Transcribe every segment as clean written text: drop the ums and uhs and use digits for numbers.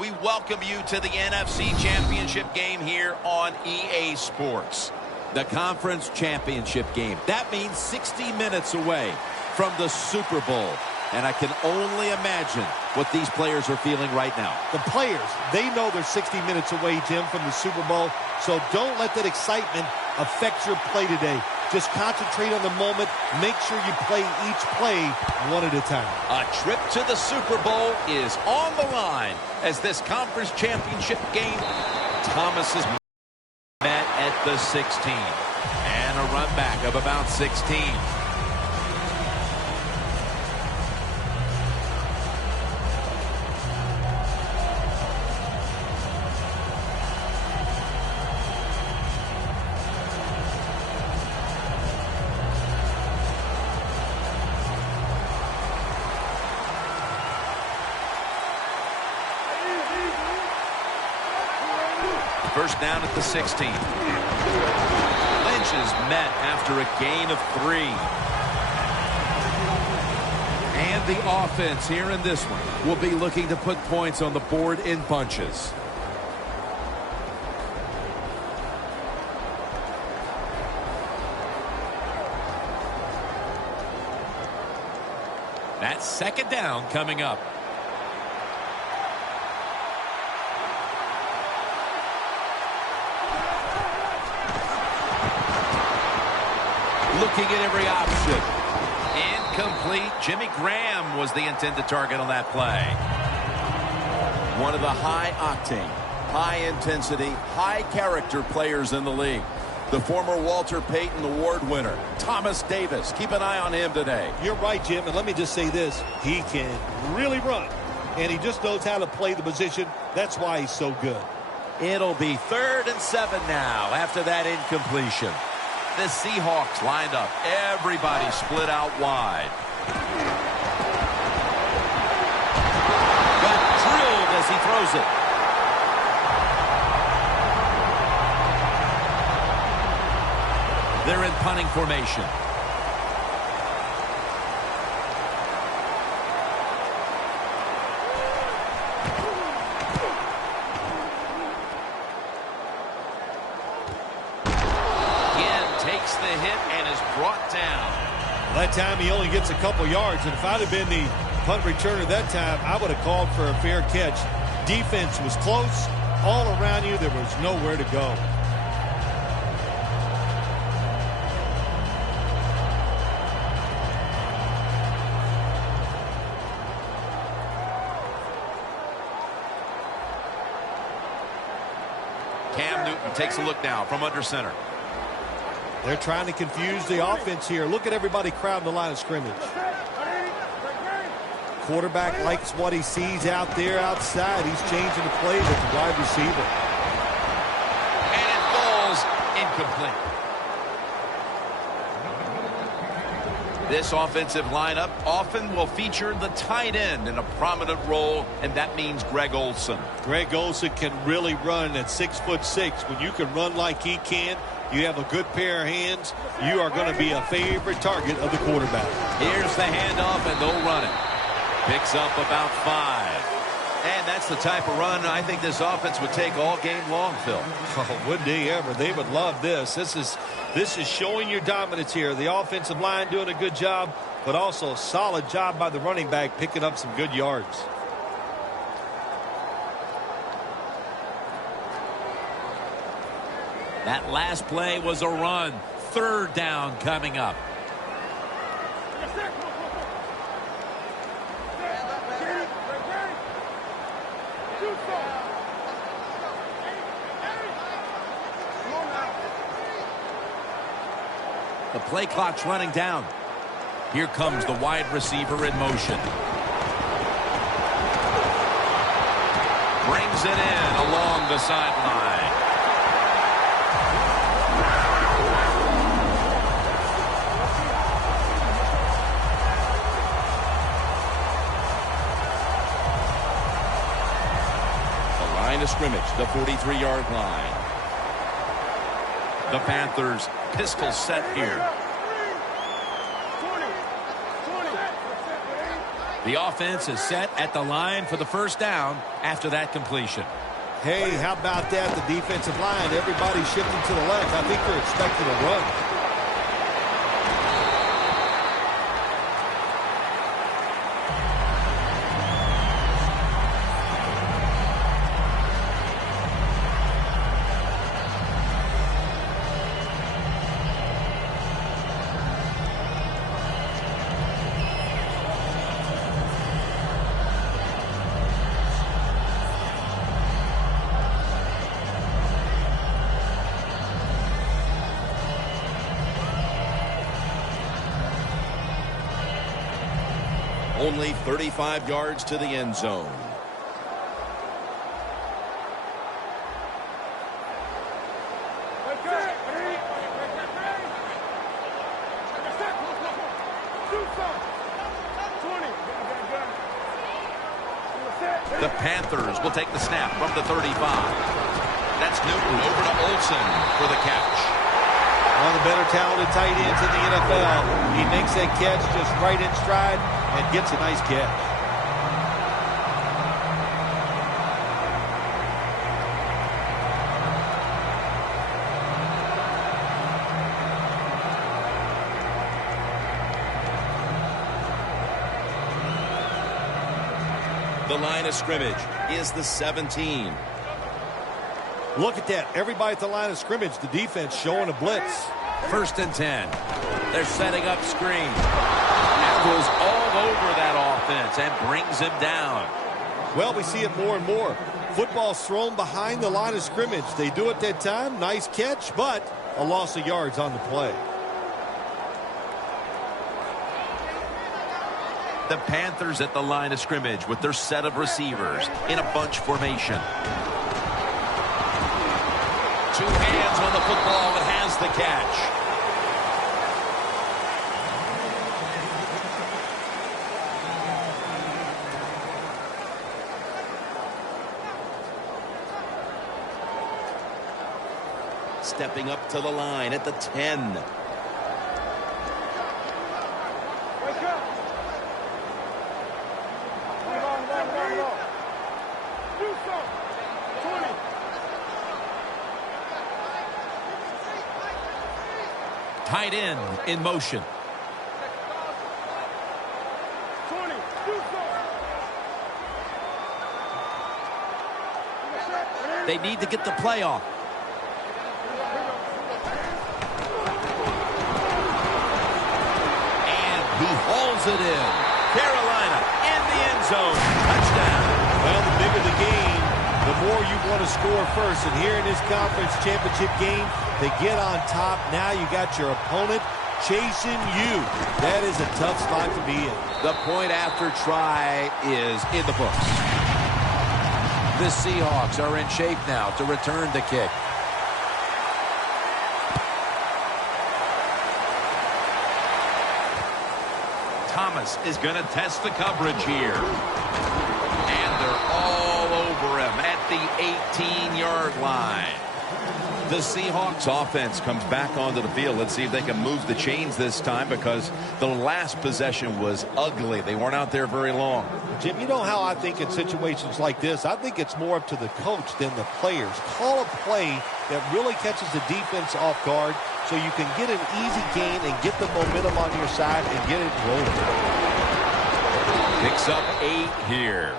We welcome you to the NFC Championship game here on EA Sports. The Conference Championship game. That means 60 minutes away from the Super Bowl. And I can only imagine what these players are feeling right now. The players, they know they're 60 minutes away, Jim, from the Super Bowl. So don't let that excitement affect your play today. Just concentrate on the moment. Make sure you play each play one at a time. A trip to the Super Bowl is on the line as this conference championship game, Thomas is met at the 16. And a run back of about 16. First down at the 16. Lynch is met after a gain of 3. And the offense here in this one will be looking to put points on the board in bunches. That's second down coming up. Looking at every option. Incomplete. Jimmy Graham was the intended target on that play. One of the high-octane, high-intensity, high-character players in the league. The former Walter Payton Award winner, Thomas Davis. Keep an eye on him today. You're right, Jim, and let me just say this. He can really run, and he just knows how to play the position. That's why he's so good. It'll be 3rd and 7 now after that incompletion. The Seahawks lined up. Everybody split out wide. Got drilled as he throws it. They're in punting formation. The hit and is brought down. That time he only gets a couple yards, and if I'd have been the punt returner that time, I would have called for a fair catch. Defense was close. All around you, there was nowhere to go. Cam Newton takes a look now from under center. They're trying to confuse the offense here. Look at everybody crowding the line of scrimmage. Quarterback likes what he sees out there outside. He's changing the play with the wide receiver. And it falls incomplete. This offensive lineup often will feature the tight end in a prominent role, and that means Greg Olsen. Greg Olsen can really run at 6'6". When you can run like he can, you have a good pair of hands, you are going to be a favorite target of the quarterback. Here's the handoff, and they'll run it. Picks up about 5. And that's the type of run I think this offense would take all game long, Phil. Oh, would they ever? They would love this. This is showing your dominance here. The offensive line doing a good job, but also a solid job by the running back picking up some good yards. That last play was a run. 3rd down coming up. The play clock's running down. Here comes the wide receiver in motion. Brings it in along the sideline. Line of scrimmage, the 43-yard line. The Panthers pistol set here. The offense is set at the line for the first down after that completion. Hey, how about that? The defensive line, everybody shifting to the left. I think they're expecting a run. Only 35 yards to the end zone. The Panthers will take the snap from the 35. That's Newton over to Olsen for the catch. One of the better talented tight ends in the NFL. He makes that catch just right in stride and gets a nice catch. The line of scrimmage is the 17. Look at that. Everybody at the line of scrimmage, the defense showing a blitz. 1st and 10. They're setting up screen. That goes all over that offense and brings him down. Well, we see it more and more. Football's thrown behind the line of scrimmage. They do it that time. Nice catch, but a loss of yards on the play. The Panthers at the line of scrimmage with their set of receivers in a bunch formation. Two hands on the football and has the catch. Stepping up to the line at the 10. Tight end in motion. They need to get the play off. And he hauls it in. Carolina in the end zone. Touchdown. Well, the bigger the game, the more you want to score first. And here in this conference championship game, to get on top, now you got your opponent chasing you. That is a tough spot to be in. The point after try is in the books. The Seahawks are in shape now to return the kick. Thomas is going to test the coverage here. And they're all over him at the 18-yard line. The Seahawks offense comes back onto the field. Let's see if they can move the chains this time, because the last possession was ugly. They weren't out there very long. Jim, you know how I think in situations like this, I think it's more up to the coach than the players. Call a play that really catches the defense off guard so you can get an easy gain and get the momentum on your side and get it rolling. Picks up 8 here.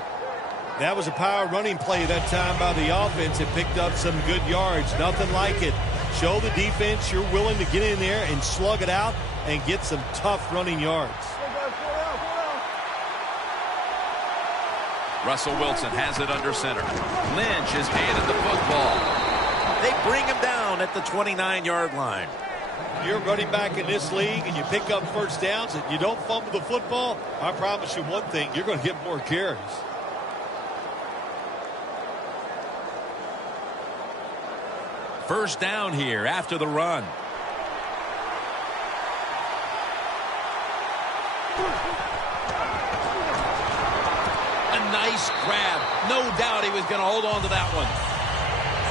That was a power running play that time by the offense. It picked up some good yards. Nothing like it. Show the defense you're willing to get in there and slug it out and get some tough running yards. Russell Wilson has it under center. Lynch is handed the football. They bring him down at the 29-yard line. You're running back in this league and you pick up first downs and you don't fumble the football, I promise you one thing, you're going to get more carries. First down here after the run. A nice grab. No doubt he was going to hold on to that one.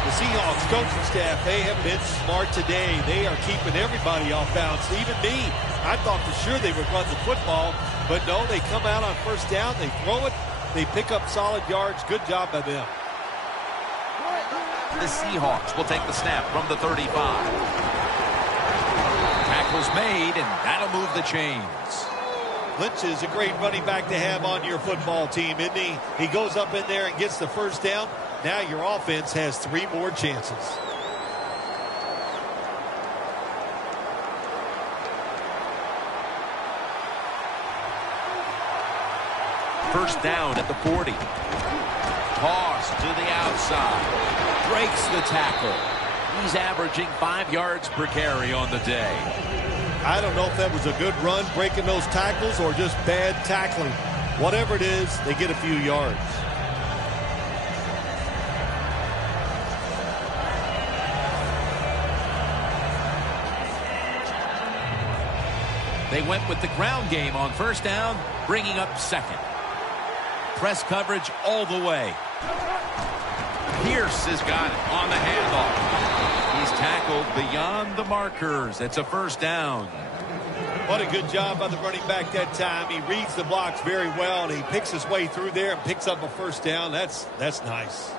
The Seahawks coaching staff, they have been smart today. They are keeping everybody off bounds. Even me, I thought for sure they would run the football, but no, they come out on first down, they throw it, they pick up solid yards. Good job by them. The Seahawks will take the snap from the 35. Tackle's made, and that'll move the chains. Lynch is a great running back to have on your football team, isn't he? He goes up in there and gets the first down. Now your offense has 3 more chances. First down at the 40. Toss to the outside. Breaks the tackle. He's averaging 5 yards per carry on the day. I don't know if that was a good run breaking those tackles or just bad tackling. Whatever it is, they get a few yards. They went with the ground game on first down, bringing up second. Press coverage all the way. Pierce has got it on the handoff. He's tackled beyond the markers. It's a first down. What a good job by the running back that time. He reads the blocks very well, and he picks his way through there and picks up a first down. That's nice.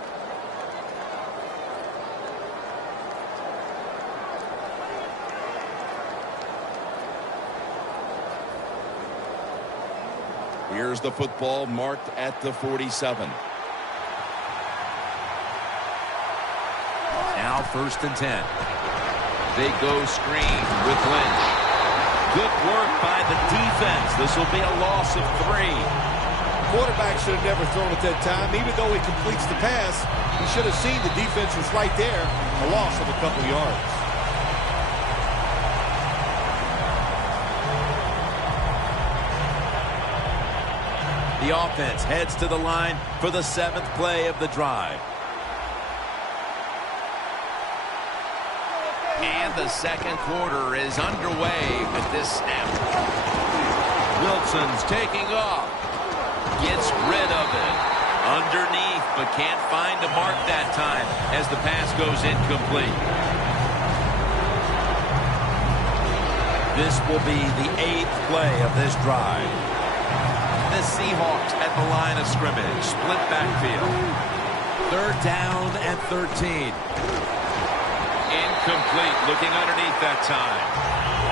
Here's the football marked at the 47. Now first and 10. They go screen with Lynch. Good work by the defense. This will be a loss of 3. Quarterback should have never thrown it that time. Even though he completes the pass, he should have seen the defense was right there. A loss of a couple yards. The offense heads to the line for the 7th play of the drive. And the second quarter is underway with this snap. Wilson's taking off. Gets rid of it. Underneath, but can't find a mark that time as the pass goes incomplete. This will be the 8th play of this drive. The Seahawks at the line of scrimmage. Split backfield. 3rd down and 13. Incomplete. Looking underneath that time.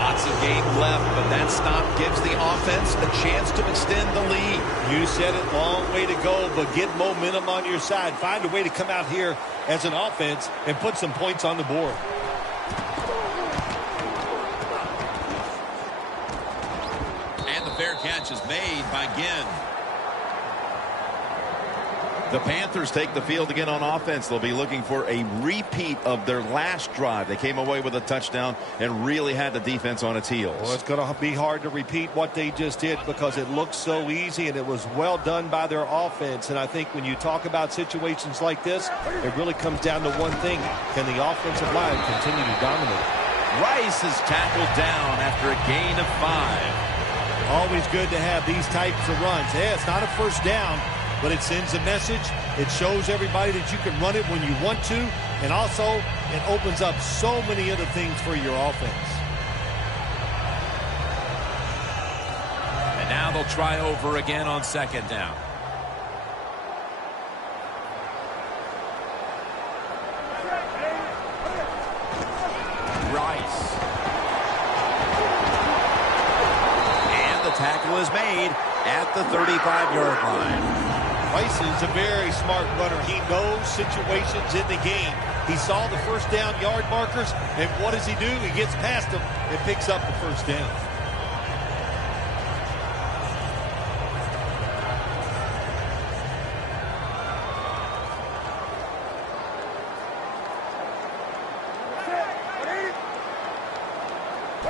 Lots of game left, but that stop gives the offense a chance to extend the lead. You said it, long way to go, but get momentum on your side. Find a way to come out here as an offense and put some points on the board. Fair catch is made by Ginn. The Panthers take the field again on offense. They'll be looking for a repeat of their last drive. They came away with a touchdown and really had the defense on its heels. Well, it's going to be hard to repeat what they just did because it looked so easy and it was well done by their offense. And I think when you talk about situations like this, it really comes down to one thing. Can the offensive line continue to dominate? Rice is tackled down after a gain of 5. Always good to have these types of runs. Yeah, it's not a first down, but it sends a message. It shows everybody that you can run it when you want to, and also it opens up so many other things for your offense. And now they'll try over again on 2nd down. Rice. Tackle is made at the 35-yard line. Rice is a very smart runner. He knows situations in the game. He saw the first down yard markers, and what does he do? He gets past them and picks up the first down.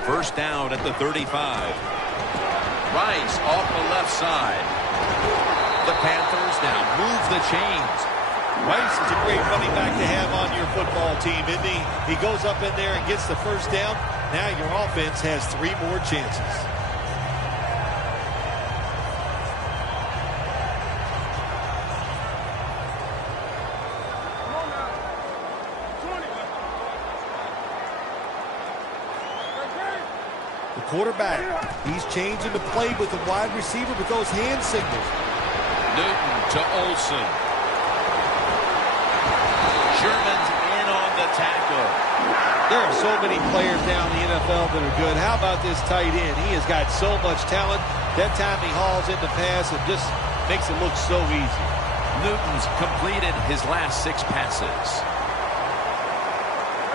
First down at the 35. Rice off the left side. The Panthers now move the chains. Rice is a great running back to have on your football team, isn't he? He goes up in there and gets the first down. Now your offense has 3 more chances. quarterback. He's changing the play with the wide receiver with those hand signals. Newton to Olsen. Sherman's in on the tackle. There are so many players down in the NFL that are good. How about this tight end? He has got so much talent. That time he hauls in the pass, it just makes it look so easy. Newton's completed his last 6 passes.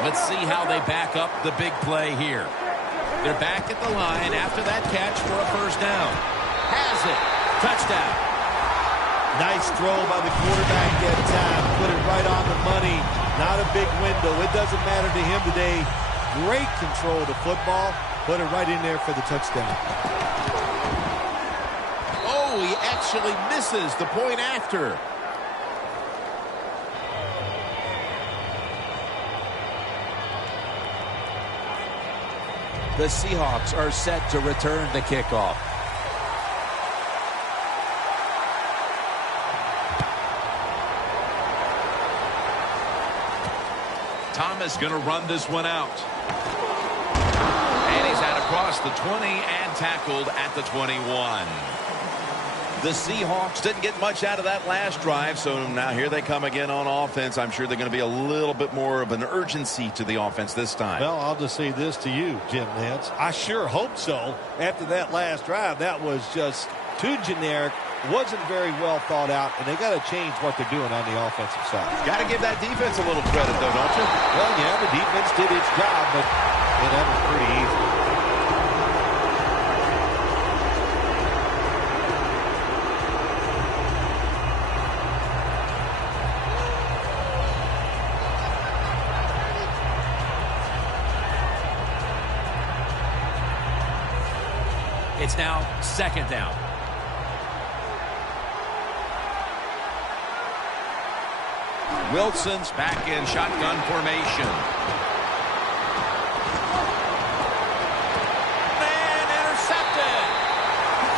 Let's see how they back up the big play here. They're back at the line after that catch for a first down. Has it. Touchdown. Nice throw by the quarterback that time. Put it right on the money. Not a big window. It doesn't matter to him today. Great control of the football. Put it right in there for the touchdown. Oh, he actually misses the point after. The Seahawks are set to return the kickoff. Thomas going to run this one out. And he's out across the 20 and tackled at the 21. The Seahawks didn't get much out of that last drive, so now here they come again on offense. I'm sure they're going to be a little bit more of an urgency to the offense this time. Well, I'll just say this to you, Jim Nance. I sure hope so. After that last drive, that was just too generic, wasn't very well thought out, and they got to change what they're doing on the offensive side. Got to give that defense a little credit, though, don't you? Well, yeah, the defense did its job, but that was pretty easy. It's now second down. Wilson's back in shotgun formation. Man, intercepted.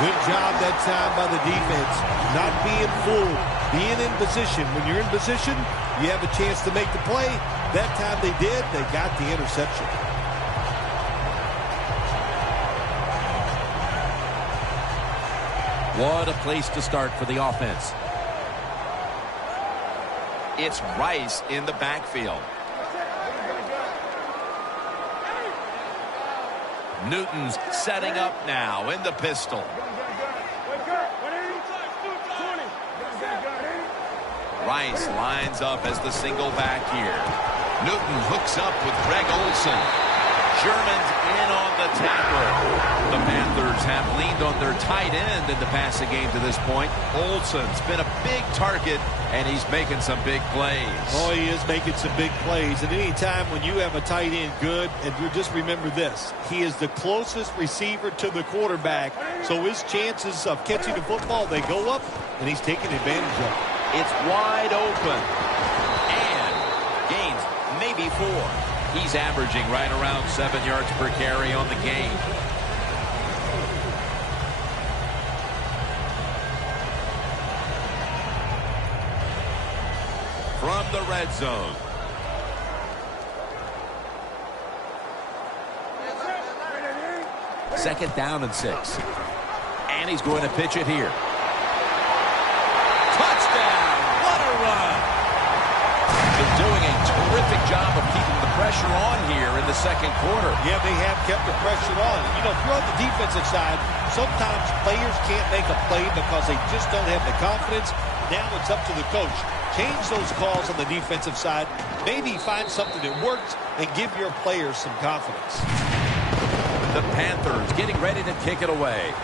Good job that time by the defense. Not being fooled. Being in position. When you're in position, you have a chance to make the play. That time they did. They got the interception. What a place to start for the offense. It's Rice in the backfield. Newton's setting up now in the pistol. Rice lines up as the single back here. Newton hooks up with Greg Olsen. Sherman's in on the tackle. The Panthers have leaned on their tight end in the passing game to this point. Olsen's been a big target, and he's making some big plays. Oh, he is making some big plays. And any time when you have a tight end good, and you just remember this, he is the closest receiver to the quarterback. So his chances of catching the football, they go up, and he's taking advantage of it. It's wide open. And gains maybe 4. He's averaging right around 7 yards per carry on the game. From the red zone. Second down and 6. And he's going to pitch it here. Touchdown! What a run! They're doing a terrific job of keeping the pressure on here in the second quarter. Yeah, they have kept the pressure on. You know, throughout the defensive side, sometimes players can't make a play because they just don't have the confidence. Now it's up to the coach. Change those calls on the defensive side. Maybe find something that works and give your players some confidence. The Panthers getting ready to kick it away.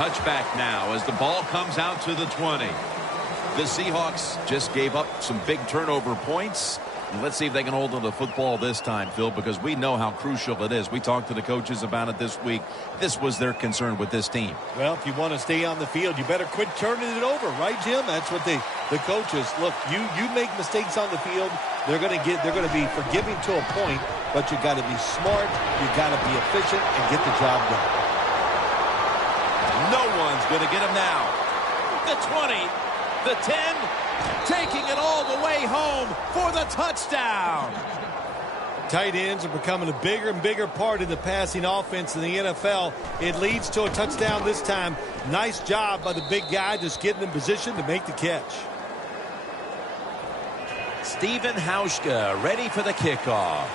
Touchback now as the ball comes out to the 20. The Seahawks just gave up some big turnover points. Let's see if they can hold on to the football this time, Phil, because we know how crucial it is. We talked to the coaches about it this week. This was their concern with this team. Well, if you want to stay on the field, you better quit turning it over, right, Jim? That's what the coaches look. You make mistakes on the field, they're going to be forgiving to a point, but you got to be smart, you got to be efficient, and get the job done. No one's going to get him now. The 20, the 10, taking it all the way home for the touchdown. Tight ends are becoming a bigger and bigger part of the passing offense in the NFL. It leads to a touchdown this time. Nice job by the big guy just getting in position to make the catch. Steven Hauschka ready for the kickoff.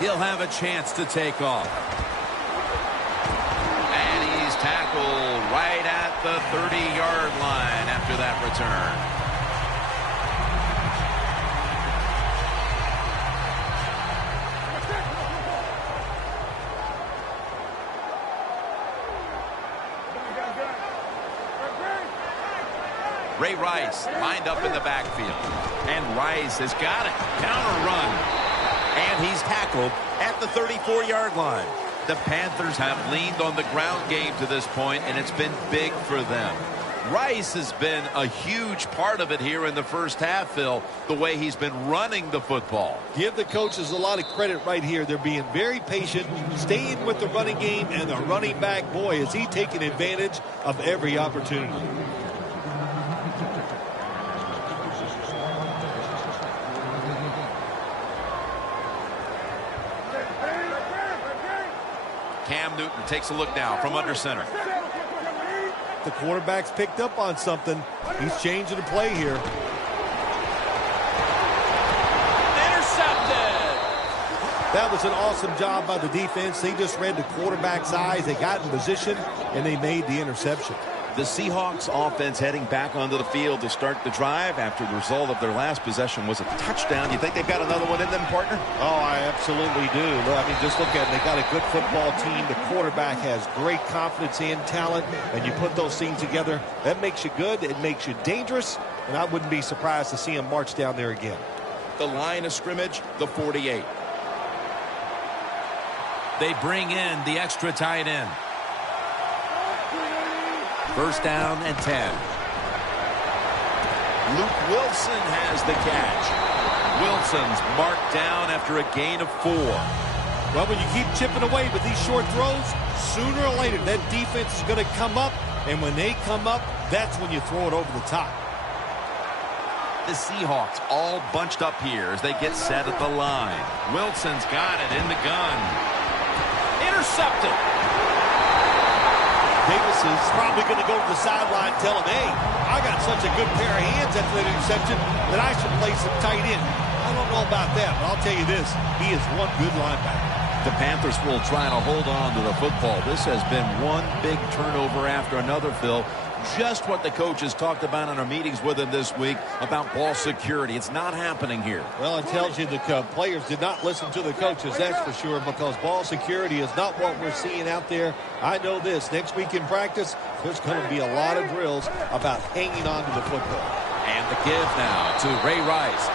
He'll have a chance to take off. And he's tackled right at the 30-yard line after that return. Ray Rice lined up in the backfield. And Rice has got it. Counter run. And he's tackled at the 34-yard line. The Panthers have leaned on the ground game to this point, and it's been big for them. Rice has been a huge part of it here in the first half, Phil, the way he's been running the football. Give the coaches a lot of credit right here. They're being very patient, staying with the running game, and the running back, boy, is he taking advantage of every opportunity. Cam Newton takes a look now from under center. The quarterback's picked up on something. He's changing the play here. Intercepted! That was an awesome job by the defense. They just read the quarterback's eyes. They got in position, and they made the interception. The Seahawks offense heading back onto the field to start the drive after the result of their last possession was a touchdown. You think they've got another one in them, partner? Oh, I absolutely do. I mean, just look at it. They got a good football team. The quarterback has great confidence and talent, and you put those things together, that makes you good. It makes you dangerous, and I wouldn't be surprised to see him march down there again. The line of scrimmage, the 48. They bring in the extra tight end. First down and 10. Luke Wilson has the catch. Wilson's marked down after a gain of 4. Well, when you keep chipping away with these short throws, sooner or later that defense is going to come up, and when they come up, that's when you throw it over the top. The Seahawks all bunched up here as they get set at the line. Wilson's got it in the gun. Intercepted. Davis is probably going to go to the sideline and tell him, hey, I got such a good pair of hands after that interception that I should play some tight end. I don't know about that, but I'll tell you this, he is one good linebacker. The Panthers will try to hold on to the football. This has been one big turnover after another, Phil. Just what the coaches talked about in our meetings with him this week about ball security. It's not happening here. Well, it tells you the players did not listen to the coaches, that's for sure, because ball security is not what we're seeing out there. I know this. Next week in practice, there's going to be a lot of drills about hanging on to the football. And the give now to Ray Rice.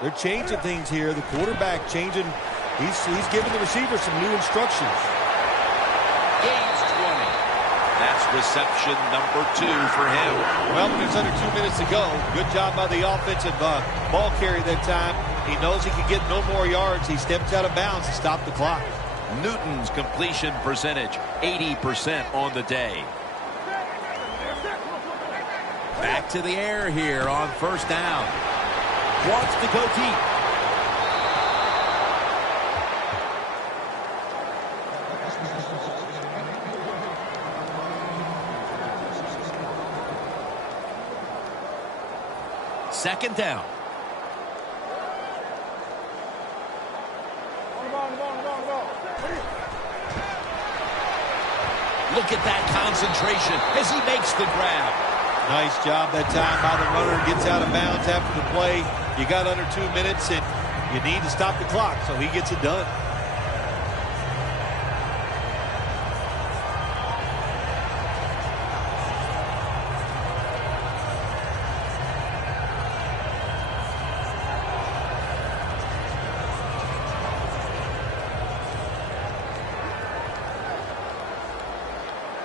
They're changing things here. The quarterback changing. He's giving the receiver some new instructions. Gains 20. That's reception number 2 for him. Well, there's under 2 minutes to go. Good job by the offensive ball carrier that time. He knows he can get no more yards. He steps out of bounds to stop the clock. Newton's completion percentage, 80% on the day. Back to the air here on first down. Wants to go deep. Second down. Look at that concentration as he makes the grab. Nice job that time by the runner. Gets out of bounds after the play. You got under 2 minutes, and you need to stop the clock, so he gets it done.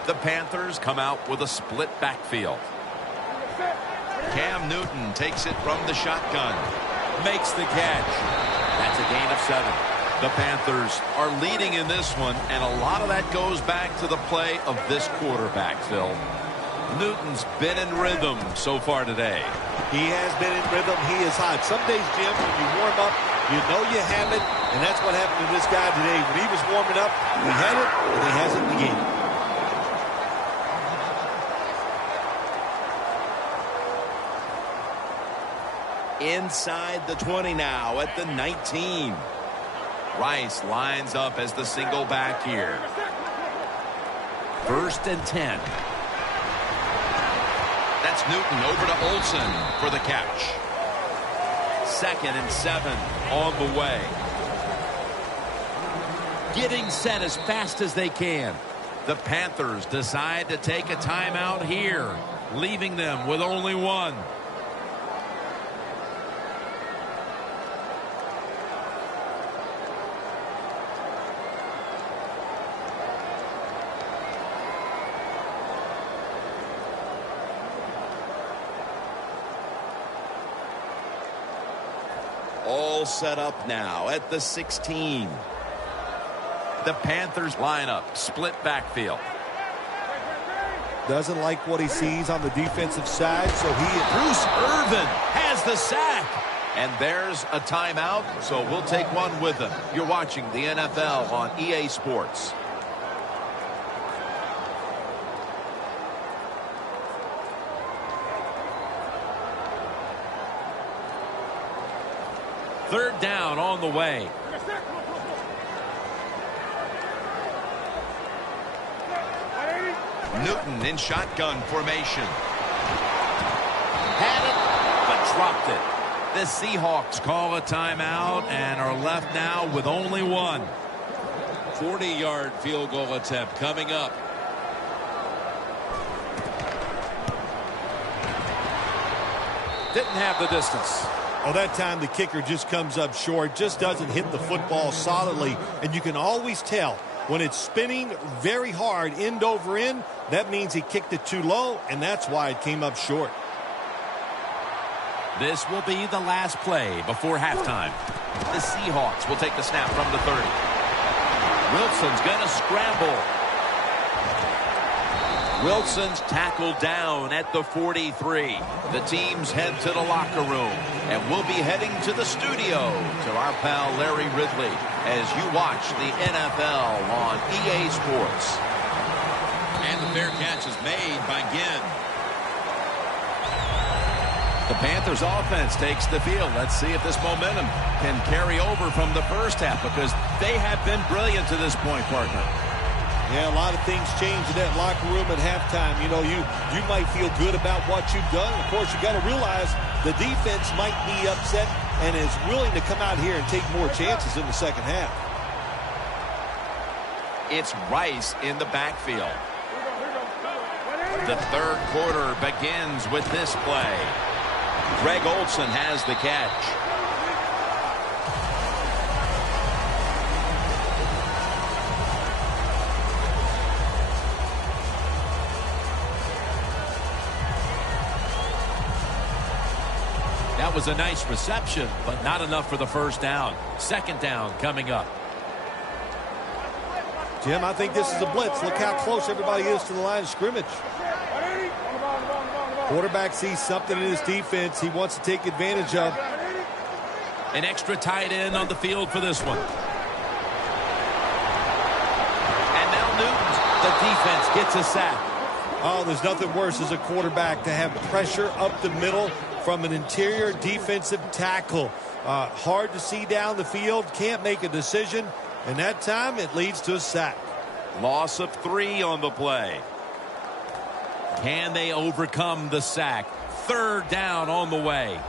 The Panthers come out with a split backfield. Cam Newton takes it from the shotgun. Makes the catch. That's a gain of 7. The Panthers are leading in this one, and a lot of that goes back to the play of this quarterback, Phil. Newton's been in rhythm so far today. He has been in rhythm. He is hot. Some days, Jim, when you warm up, you know you have it, and that's what happened to this guy today. When he was warming up, he had it, and he has it in the game. Inside the 20 now at the 19. Rice lines up as the single back here. 1st and 10. That's Newton over to Olsen for the catch. 2nd and 7 on the way. Getting set as fast as they can. The Panthers decide to take a timeout here, leaving them with only one. All set up now at the 16. The Panthers line up, split backfield. Doesn't like what he sees on the defensive side, so Bruce Irvin has the sack. And there's a timeout, so we'll take one with him. You're watching the NFL on EA Sports. Third down on the way. Newton in shotgun formation. Had it, but dropped it. The Seahawks call a timeout and are left now with only one. 40-yard field goal attempt coming up. Didn't have the distance. Oh, that time the kicker just comes up short, just doesn't hit the football solidly, and you can always tell when it's spinning very hard end over end, that means he kicked it too low, and that's why it came up short. This will be the last play before halftime. The Seahawks will take the snap from the 30. Wilson's going to scramble. Wilson's tackled down at the 43. The teams head to the locker room, and we'll be heading to the studio to our pal Larry Ridley as you watch the NFL on EA Sports. And the fair catch is made by Ginn. The Panthers offense takes the field. Let's see if this momentum can carry over from the first half, because they have been brilliant to this point, partner. Yeah, a lot of things change in that locker room at halftime. You know, you might feel good about what you've done. Of course, you got to realize the defense might be upset and is willing to come out here and take more chances in the second half. It's Rice in the backfield. The third quarter begins with this play. Greg Olsen has the catch. That was a nice reception, but not enough for the first down. Second down coming up. Jim, I think this is a blitz. Look how close everybody is to the line of scrimmage. Quarterback sees something in his defense he wants to take advantage of. An extra tight end on the field for this one. And now Newton, the defense gets a sack. Oh, there's nothing worse as a quarterback to have pressure up the middle from an interior defensive tackle. Hard to see down the field, can't make a decision, and that time it leads to a sack. Loss of 3 on the play. Can they overcome the sack? Third down on the way.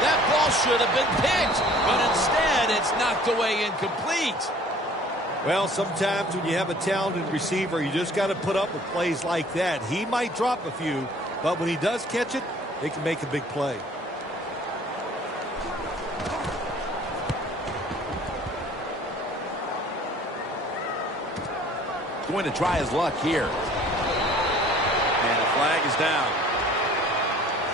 That ball should have been picked, but instead it's knocked away incomplete. Well, sometimes when you have a talented receiver, you just got to put up with plays like that. He might drop a few, but when he does catch it, it can make a big play. going to try his luck here. And the flag is down.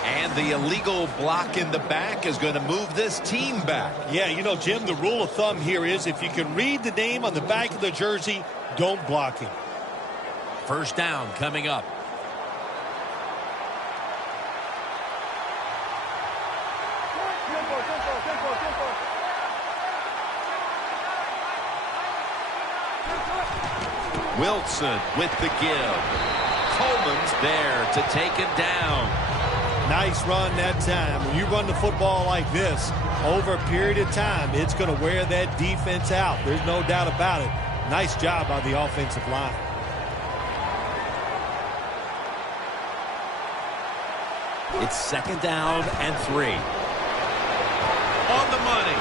And the illegal block in the back is going to move this team back. Yeah, you know, Jim, the rule of thumb here is if you can read the name on the back of the jersey, don't block him. First down coming up. Wilson with the give. Coleman's there to take him down. Nice run that time. When you run the football like this, over a period of time, it's going to wear that defense out. There's no doubt about it. Nice job by the offensive line. It's second down and 3. On the money.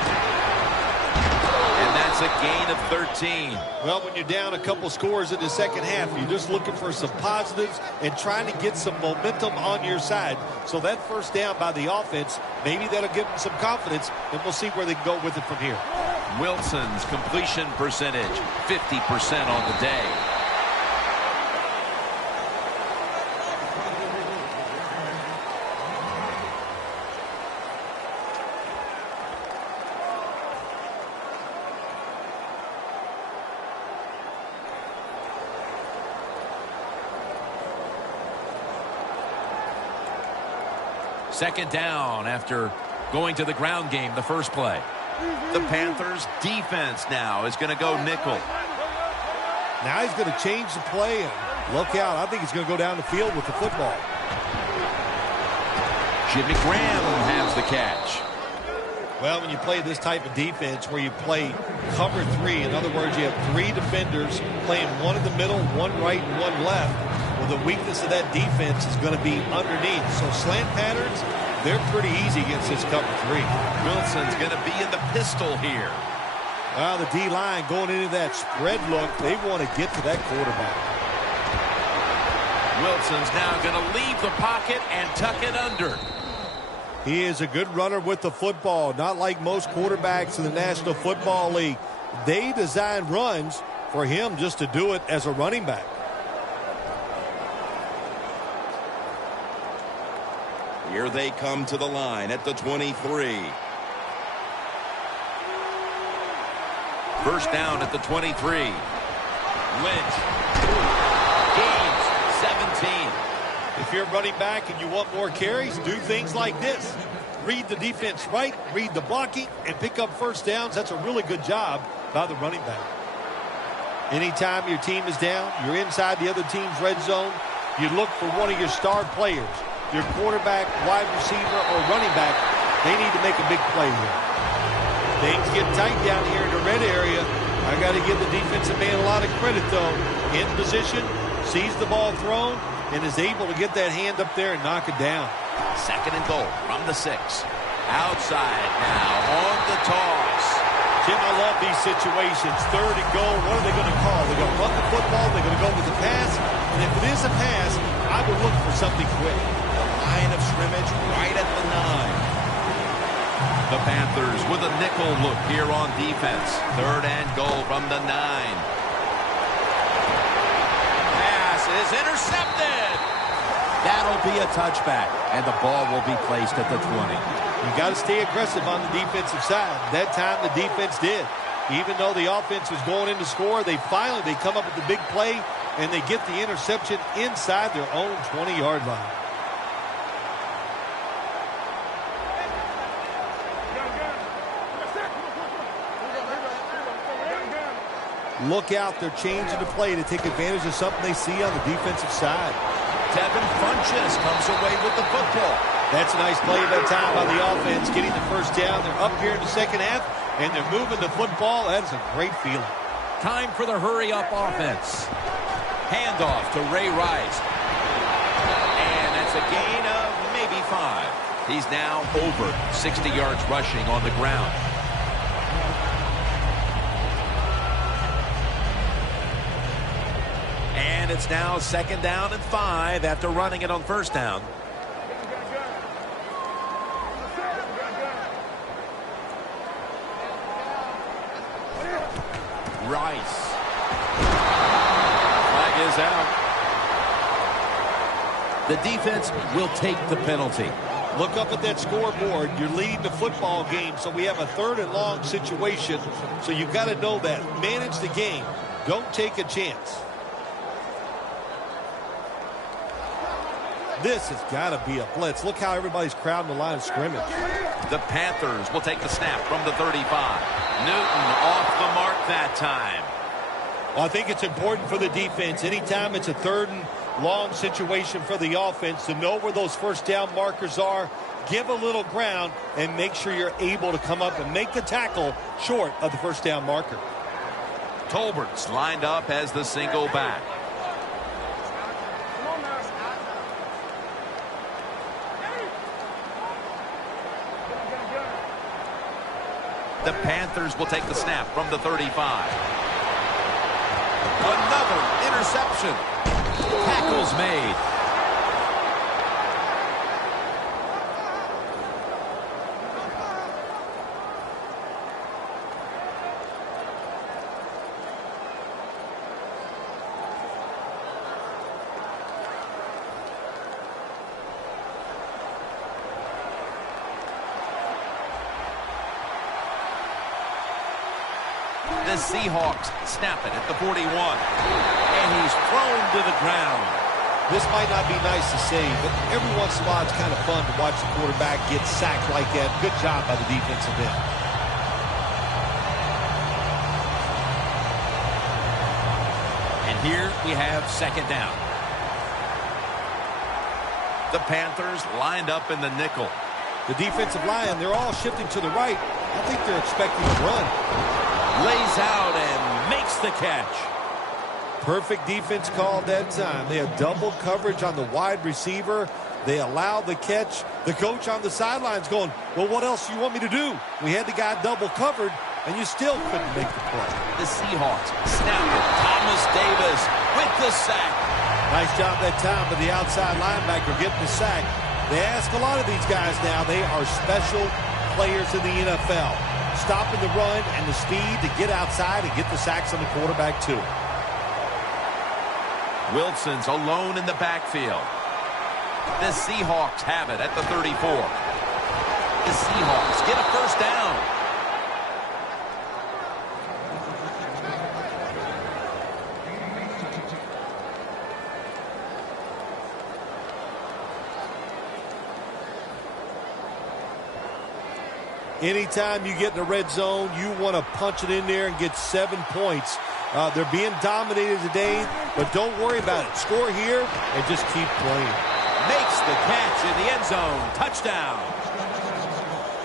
And that's a gain of 13. Well, when you're down a couple scores in the second half, you're just looking for some positives and trying to get some momentum on your side. So that first down by the offense, maybe that'll give them some confidence, and we'll see where they can go with it from here. Wilson's completion percentage, 50% on the day. Second down after going to the ground game the first play. The Panthers defense now is going to go nickel. Now he's going to change the play, and look out. I think he's going to go down the field with the football. Jimmy Graham has the catch. Well, when you play this type of defense where you play cover 3, in other words, you have 3 defenders playing one in the middle, one right, and one left. Well, the weakness of that defense is going to be underneath. So slant patterns, they're pretty easy against this cover 3. Wilson's going to be in the pistol here. Well, the D-line going into that spread look, they want to get to that quarterback. Wilson's now going to leave the pocket and tuck it under. He is a good runner with the football, not like most quarterbacks in the National Football League. They design runs for him just to do it as a running back. Here they come to the line at the 23. First down at the 23. Lynch. Gains 17. If you're running back and you want more carries, do things like this. Read the defense right, read the blocking, and pick up first downs. That's a really good job by the running back. Anytime your team is down, you're inside the other team's red zone, you look for one of your star players. Your quarterback, wide receiver, or running back, they need to make a big play here. Things get tight down here in the red area. I got to give the defensive man a lot of credit, though. In position, sees the ball thrown, and is able to get that hand up there and knock it down. Second and goal from the 6. Outside now on the toss. Jim, I love these situations. Third and goal, what are they going to call? They're going to run the football, they're going to go with the pass, and if it is a pass, I would look for something quick. Line of scrimmage right at the 9. The Panthers with a nickel look here on defense. Third and goal from the 9. Pass is intercepted. That'll be a touchback, and the ball will be placed at the 20. You got to stay aggressive on the defensive side. That time the defense did. Even though the offense was going in to score, they come up with the big play, and they get the interception inside their own 20-yard line. Look out, they're changing the play to take advantage of something they see on the defensive side. Devin Funchess comes away with the football. That's a nice play that time by the offense, getting the first down. They're up here in the second half, and they're moving the football. That is a great feeling. Time for the hurry-up offense. Handoff to Ray Rice. And that's a gain of maybe 5. He's now over 60 yards rushing on the ground. And it's now second down and 5 after running it on first down. Rice. out. The defense will take the penalty. Look up at that scoreboard. You're leading the football game, so we have a 3rd and long situation. So you've got to know that. Manage the game. Don't take a chance. This has got to be a blitz. Look how everybody's crowding the line of scrimmage. The Panthers will take the snap from the 35. Newton off the mark that time. Well, I think it's important for the defense. Anytime it's a 3rd and long situation for the offense to know where those first down markers are, give a little ground, and make sure you're able to come up and make the tackle short of the first down marker. Tolbert's lined up as the single back. The Panthers will take the snap from the 35. Another interception. Tackles made. The Seahawks snap it at the 41. And he's thrown to the ground. This might not be nice to say, but every once in a while it's kind of fun to watch the quarterback get sacked like that. Good job by the defensive end. And here we have 2nd down. The Panthers lined up in the nickel. The defensive line, they're all shifting to the right. I think they're expecting a run. Lays out and makes the catch. Perfect defense call that time. They had double coverage on the wide receiver. They allowed the catch. The coach on the sidelines going, well, what else do you want me to do? We had the guy double covered, and you still couldn't make the play. The Seahawks snap it. Thomas Davis with the sack. Nice job that time with the outside linebacker getting the sack. They ask a lot of these guys now. They are special players in the NFL. Stopping the run and the speed to get outside and get the sacks on the quarterback, too. Wilson's alone in the backfield. The Seahawks have it at the 34. The Seahawks get a first down. Anytime you get in the red zone, you want to punch it in there and get 7 points. They're being dominated today, but don't worry about it. Score here and just keep playing. Makes the catch in the end zone. Touchdown.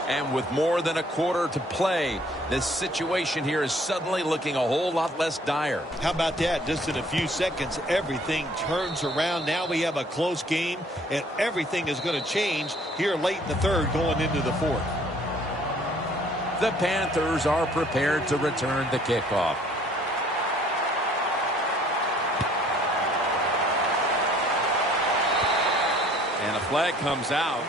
And with more than a quarter to play, this situation here is suddenly looking a whole lot less dire. How about that? Just in a few seconds, everything turns around. Now we have a close game, and everything is going to change here late in the 3rd going into the 4th. The Panthers are prepared to return the kickoff. And a flag comes out.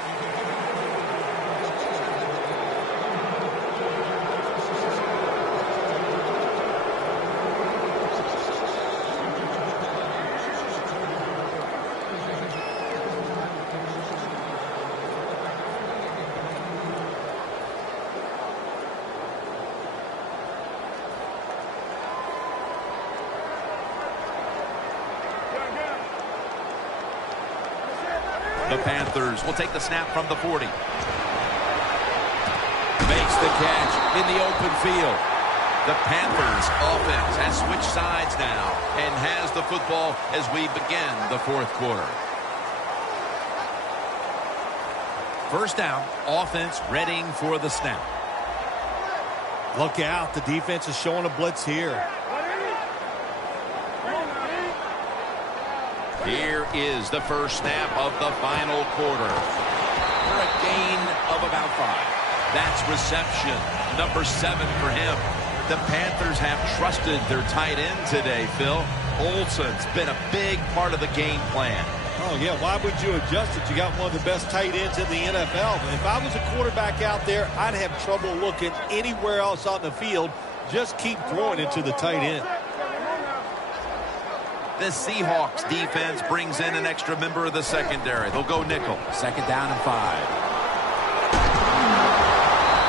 The Panthers will take the snap from the 40. Makes the catch in the open field. The Panthers offense has switched sides now and has the football as we begin the 4th quarter. First down, offense readying for the snap. Look out, the defense is showing a blitz here. Here is the first snap of the final quarter. For a gain of about 5. That's reception number 7 for him. The Panthers have trusted their tight end today, Phil. Olsen's been a big part of the game plan. Oh, yeah, why would you adjust it? You got one of the best tight ends in the NFL. If I was a quarterback out there, I'd have trouble looking anywhere else on the field. Just keep throwing it to the tight end. The Seahawks defense brings in an extra member of the secondary. They'll go nickel. 2nd down and 5.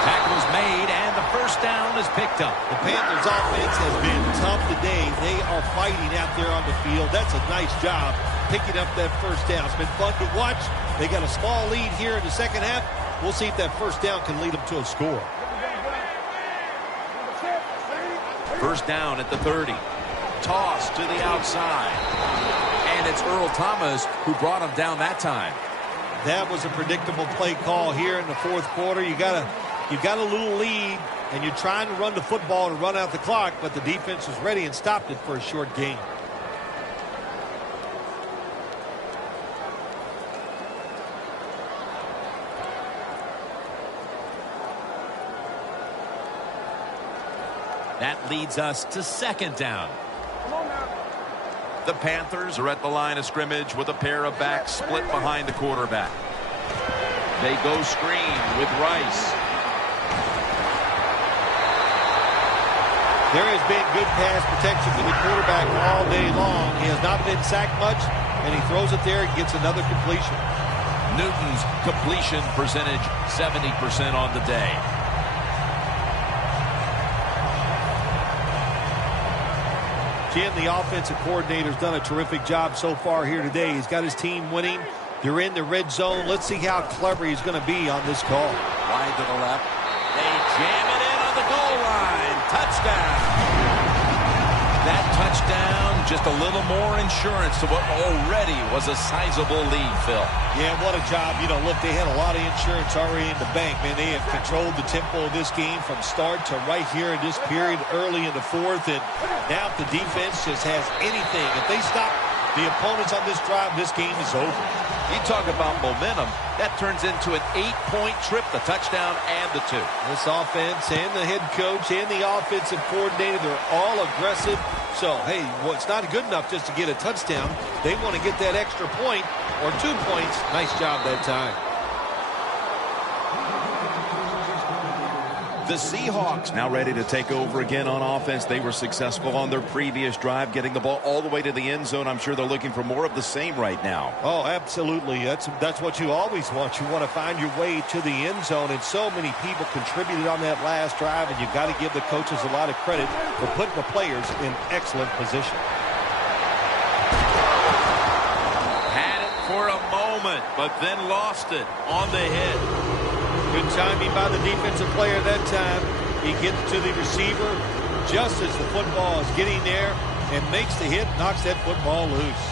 Tackle's made, and the first down is picked up. The Panthers offense has been tough today. They are fighting out there on the field. That's a nice job picking up that first down. It's been fun to watch. They got a small lead here in the second half. We'll see if that first down can lead them to a score. First down at the 30. Toss to the outside. And it's Earl Thomas who brought him down that time. That was a predictable play call here in the fourth quarter. You've got a little lead, and you're trying to run the football and run out the clock, but the defense was ready and stopped it for a short gain. That leads us to 2nd down. The Panthers are at the line of scrimmage with a pair of backs split behind the quarterback. They go screen with Rice. There has been good pass protection for the quarterback all day long. He has not been sacked much, and he throws it there and gets another completion. Newton's completion percentage 70% on the day. Jim, the offensive coordinator's done a terrific job so far here today. He's got his team winning. They're in the red zone. Let's see how clever he's going to be on this call. Wide to the left. They jam it in on the goal line. Touchdown. That touchdown, just a little more insurance to what already was a sizable lead, Phil. Yeah, what a job. You know, look, they had a lot of insurance already in the bank, man. They have controlled the tempo of this game from start to right here in this period early in the fourth. And now if the defense just has anything, if they stop the opponents on this drive, this game is over. You talk about momentum. That turns into an 8-point trip, the touchdown and the 2. This offense and the head coach and the offensive coordinator, they're all aggressive. So, hey, well, it's not good enough just to get a touchdown. They want to get that extra point or 2 points. Nice job that time. The Seahawks now ready to take over again on offense. They were successful on their previous drive, getting the ball all the way to the end zone. I'm sure they're looking for more of the same right now. Oh, absolutely. That's what you always want. You want to find your way to the end zone, and so many people contributed on that last drive, and you've got to give the coaches a lot of credit for putting the players in excellent position. Had it for a moment, but then lost it on the hit. Good timing by the defensive player that time. He gets to the receiver just as the football is getting there and makes the hit, knocks that football loose.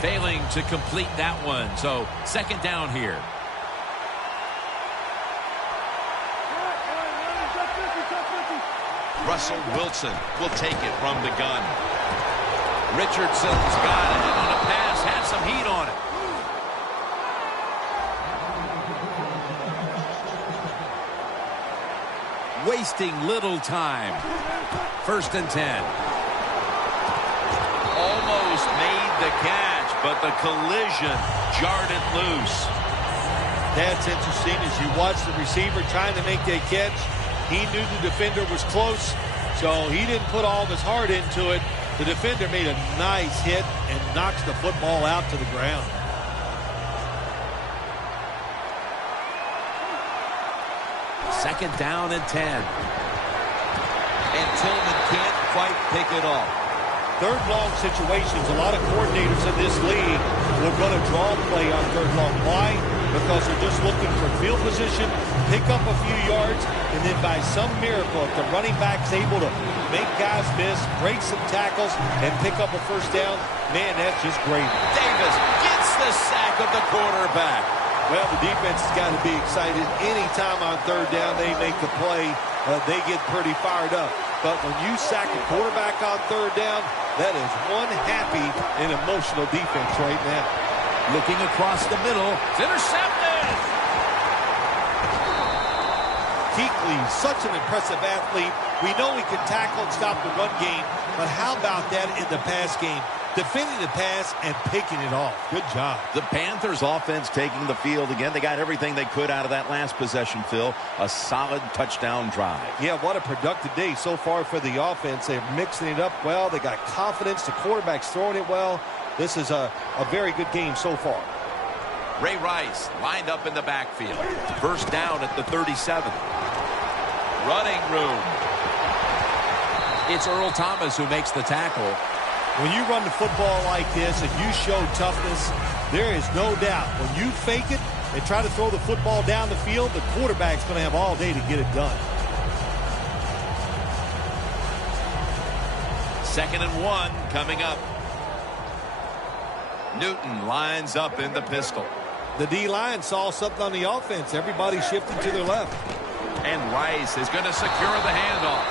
Failing to complete that one, so 2nd down here. Russell Wilson will take it from the gun. Richardson's got it, and on a pass, had some heat on it. Wasting little time. 1st and 10. Almost made the catch, but the collision jarred it loose. That's interesting. As you watch the receiver trying to make that catch, he knew the defender was close, so he didn't put all of his heart into it. The defender made a nice hit and knocks the football out to the ground. Second down and 10. And Tillman can't quite pick it off. Third long situations, a lot of coordinators in this league will run a draw play on third long. Why? Because they're just looking for field position, pick up a few yards, and then by some miracle, if the running back's able to make guys miss, break some tackles, and pick up a first down, man, that's just great. Davis gets the sack of the quarterback. Well, the defense has got to be excited. Anytime on third down they make the play, they get pretty fired up. But when you sack a quarterback on third down, that is one happy and emotional defense right now. Looking across the middle. It's intercepted! Kuechly, such an impressive athlete. We know he can tackle and stop the run game, but how about that in the pass game? defending the pass and picking it off. Good job. The Panthers offense taking the field again. They got everything they could out of that last possession, Phil. A solid touchdown drive. Yeah, what a productive day so far for the offense. They're mixing it up well. They got confidence. The quarterback's throwing it well. This is a very good game so far. Ray Rice lined up in the backfield. First down at the 37. Running room. It's Earl Thomas who makes the tackle. When you run the football like this and you show toughness, there is no doubt when you fake it and try to throw the football down the field, the quarterback's going to have all day to get it done. 2nd and 1 coming up. Newton lines up in the pistol. The D-line saw something on the offense. Everybody shifting to their left. And Rice is going to secure the handoff.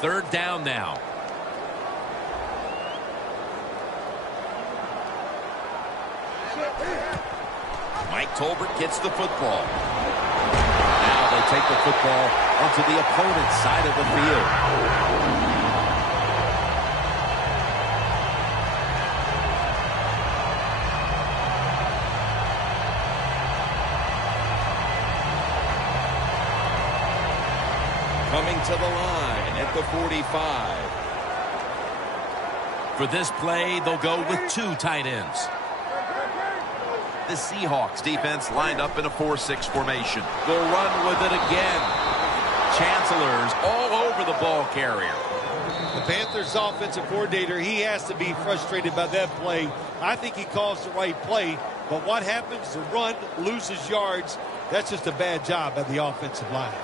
Third down now. Mike Tolbert gets the football. Now they take the football onto the opponent's side of the field. Coming to the line at the 45. For this play, they'll go with 2 tight ends. The Seahawks defense lined up in a 4-6 formation. They'll run with it again. Chancellors all over the ball carrier. The Panthers offensive coordinator, he has to be frustrated by that play. I think he calls the right play, but what happens? The run loses yards. That's just a bad job by the offensive line.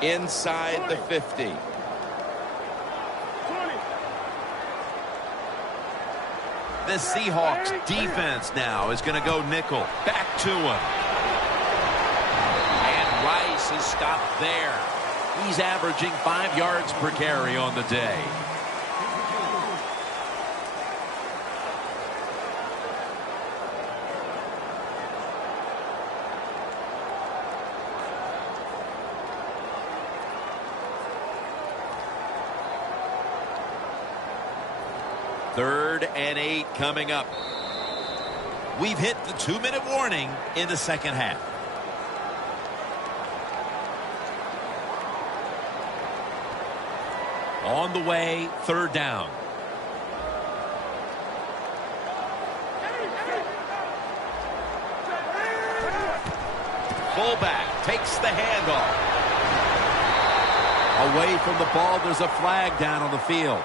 Inside the 50. The Seahawks defense now is going to go nickel. Back to him. And Rice is stopped there. He's averaging 5 yards per carry on the day. Third and 8 coming up. We've hit the 2-minute warning in the second half. On the way, third down. Fullback takes the handoff. Away from the ball, there's a flag down on the field.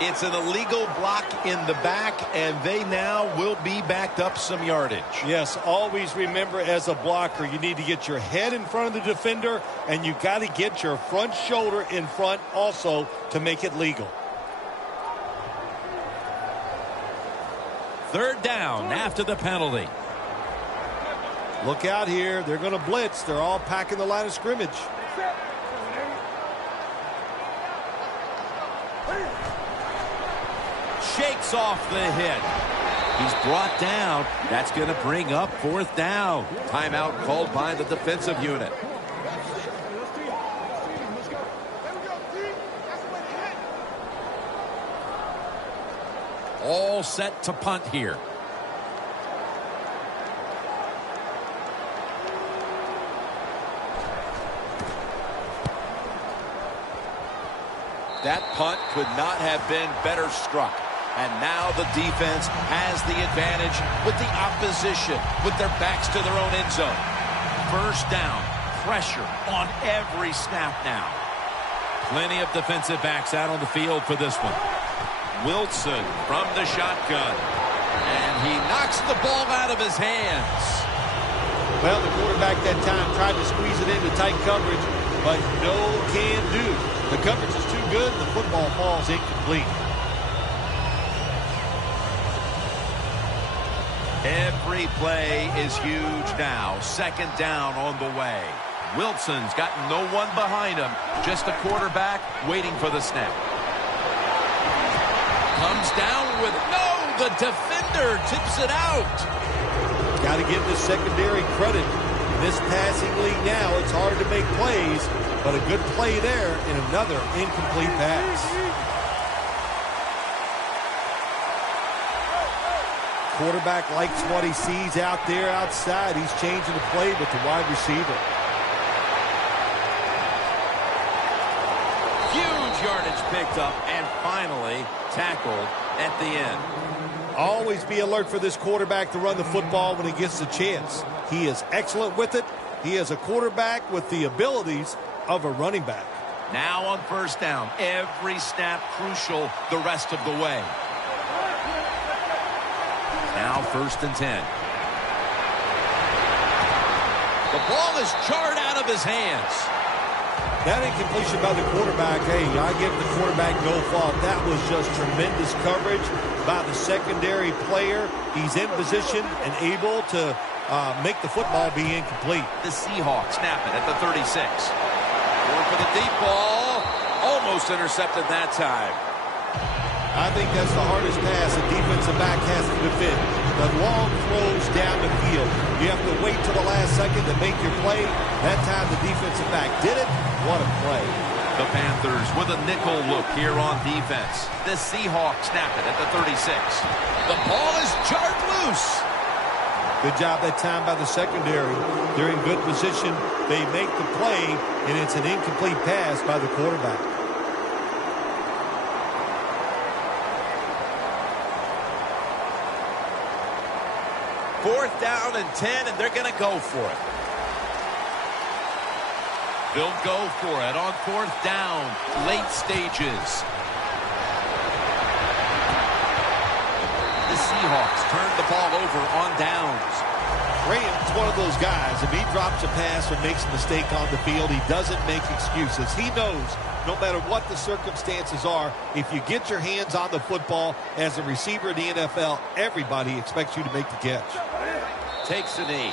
It's an illegal block in the back, and they now will be backed up some yardage. Yes, always remember as a blocker, you need to get your head in front of the defender, and you got to get your front shoulder in front also to make it legal. Third down after the penalty. Look out here. They're going to blitz. They're all packing the line of scrimmage. Shakes off the hit. He's brought down. That's going to bring up fourth down. Timeout called by the defensive unit. All set to punt here. That punt could not have been better struck. And now the defense has the advantage with the opposition, with their backs to their own end zone. First down, pressure on every snap now. Plenty of defensive backs out on the field for this one. Wilson from the shotgun. And he knocks the ball out of his hands. Well, the quarterback that time tried to squeeze it into tight coverage, but no can do. The coverage is too good, and the football falls incomplete. Every play is huge now. Second down on the way. Wilson's got no one behind him. Just a quarterback waiting for the snap. Comes down with it. No, the defender tips it out. Got to give the secondary credit. In this passing league now, it's hard to make plays, but a good play there in another incomplete pass. Quarterback likes what he sees out there outside. He's changing the play with the wide receiver. Huge yardage picked up and finally tackled at the end. Always be alert for this quarterback to run the football when he gets the chance. He is excellent with it. He is a quarterback with the abilities of a running back. Now on first down, every snap crucial the rest of the way. Now 1st and 10. The ball is jarred out of his hands. That incompletion by the quarterback, hey, I give the quarterback no fault. That was just tremendous coverage by the secondary player. He's in position and able to make the football be incomplete. The Seahawks snap it at the 36. Going for the deep ball. Almost intercepted that time. I think that's the hardest pass a defensive back has to defend. The long throws down the field. You have to wait till the last second to make your play. That time the defensive back did it. What a play. The Panthers with a nickel look here on defense. The Seahawks snap it at the 36. The ball is jarred loose. Good job that time by the secondary. They're in good position. They make the play, and it's an incomplete pass by the quarterback. Fourth down and 10, and they're going to go for it. They'll go for it on 4th down, late stages. The Seahawks turn the ball over on downs. Graham's one of those guys. If he drops a pass or makes a mistake on the field, he doesn't make excuses. He knows no matter what the circumstances are, if you get your hands on the football as a receiver in the NFL, everybody expects you to make the catch. Takes the knee.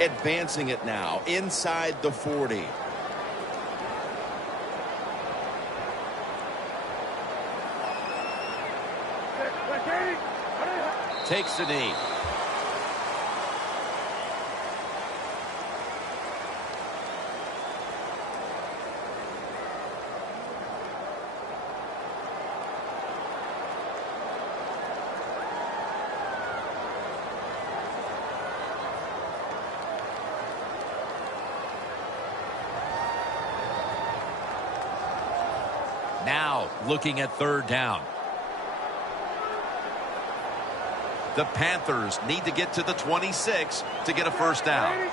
Advancing it now inside the 40. Takes the knee. Now looking at 3rd down. The Panthers need to get to the 26 to get a first down.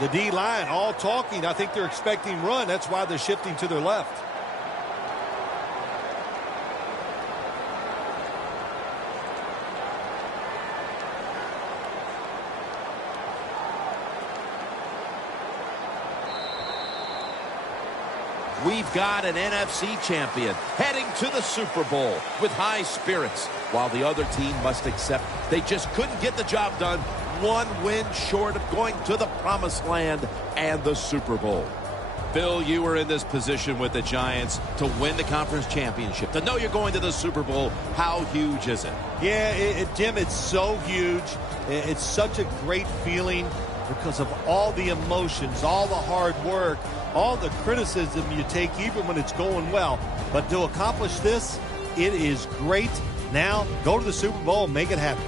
The D-line all talking. I think they're expecting run. That's why they're shifting to their left. We've got an NFC champion heading to the Super Bowl with high spirits, while the other team must accept they just couldn't get the job done. One win short of going to the promised land and the Super Bowl. Phil, you were in this position with the Giants to win the conference championship. To know you're going to the Super Bowl, how huge is it? Yeah, Jim, it's so huge. It's such a great feeling because of all the emotions, all the hard work, all the criticism you take even when it's going well. But to accomplish this, it is great. Now, go to the Super Bowl and make it happen.